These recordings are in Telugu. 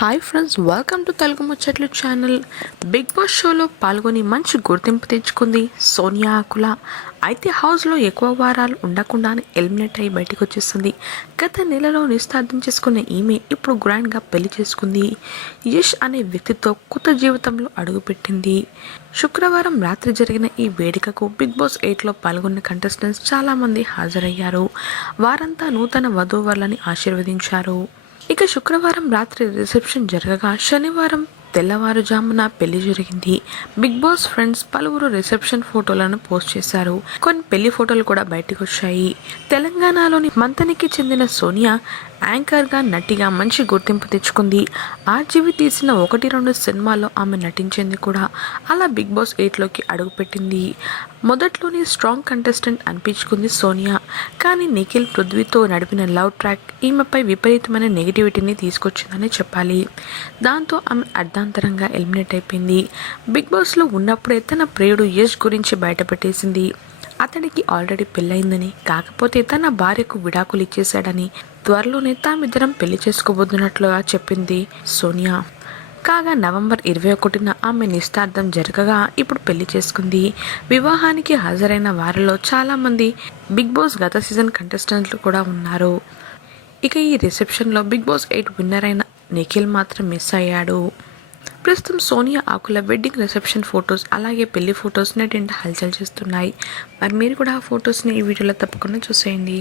Hi friends, welcome to Telugu ముచ్చట్లు ఛానల్. బిగ్ బాస్ షోలో పాల్గొని మంచి గుర్తింపు తెచ్చుకుంది సోనియా ఆకుల. అయితే హౌస్లో ఎక్కువ వారాలు ఉండకుండానే ఎలిమినేట్ అయ్యి బయటకు వచ్చేస్తుంది. గత నెలలో నిశ్చితార్థం చేసుకున్న ఈమె ఇప్పుడు గ్రాండ్గా పెళ్లి చేసుకుంది. యష్ అనే వ్యక్తితో కొత్త జీవితంలో అడుగుపెట్టింది. శుక్రవారం రాత్రి జరిగిన ఈ వేడుకకు బిగ్ బాస్ 8లో పాల్గొన్న కంటెస్టెంట్స్ చాలామంది హాజరయ్యారు. వారంతా నూతన వధూవరులని ఆశీర్వదించారు. ఇక శుక్రవారం రాత్రి రిసెప్షన్ జరగగా శనివారం తెల్లవారుజామున పెళ్లి జరిగింది. బిగ్ బాస్ ఫ్రెండ్స్ పలువురు రిసెప్షన్ ఫోటోలను పోస్ట్ చేశారు. కొన్ని పెళ్లి ఫోటోలు కూడా బయటకు వచ్చాయి. తెలంగాణలోని మంతనికి చెందిన సోనియా యాంకర్గా, నటిగా మంచి గుర్తింపు తెచ్చుకుంది. ఆర్జీవి తీసిన 1-2 సినిమాల్లో ఆమె నటించింది కూడా. అలా బిగ్ బాస్ 8లోకి అడుగుపెట్టింది. మొదట్లోనే స్ట్రాంగ్ కంటెస్టెంట్ అనిపించుకుంది సోనియా. కానీ నిఖిల్, పృథ్వీతో నడిపిన లవ్ ట్రాక్ ఈమెపై విపరీతమైన నెగిటివిటీని తీసుకొచ్చిందని చెప్పాలి. దాంతో ఆమె అర్ధాంతరంగా ఎలిమినేట్ అయిపోయింది. బిగ్ బాస్లో ఉన్నప్పుడే తన ప్రియుడు యష్ గురించి బయటపెట్టేసింది. అతడికి ఆల్రెడీ పెళ్ళయిందని, కాకపోతే తన భార్యకు విడాకులు ఇచ్చేశాడని, త్వరలోనే తామిద్దరం పెళ్లి చేసుకోబోతున్నట్లుగా చెప్పింది సోనియా. కాగా నవంబర్ 21న ఆమె నిశ్చితార్థం జరగగా ఇప్పుడు పెళ్లి చేసుకుంది. వివాహానికి హాజరైన వారిలో చాలామంది బిగ్ బాస్ గత సీజన్ కంటెస్టెంట్లు కూడా ఉన్నారు. ఇక ఈ రిసెప్షన్లో బిగ్ బాస్ 8 విన్నర్ అయిన నిఖిల్ మాత్రం మిస్ అయ్యాడు. ప్రస్తుతం సోనియా ఆకుల వెడ్డింగ్ రిసెప్షన్ ఫొటోస్, అలాగే పెళ్లి ఫొటోస్ నెట్టింట హల్చల్ చేస్తున్నాయి. మరి మీరు కూడా ఆ ఫొటోస్ని ఈ వీడియోలో తప్పకుండా చూసేయండి.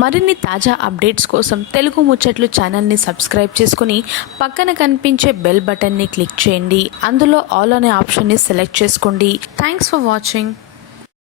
మరిన్ని తాజా అప్డేట్స్ కోసం తెలుగు ముచ్చట్లు ఛానల్ని సబ్స్క్రైబ్ చేసుకుని పక్కన కనిపించే బెల్ బటన్ని క్లిక్ చేయండి. అందులో ఆల్ అనే ఆప్షన్ని సెలెక్ట్ చేసుకోండి. Thanks for watching.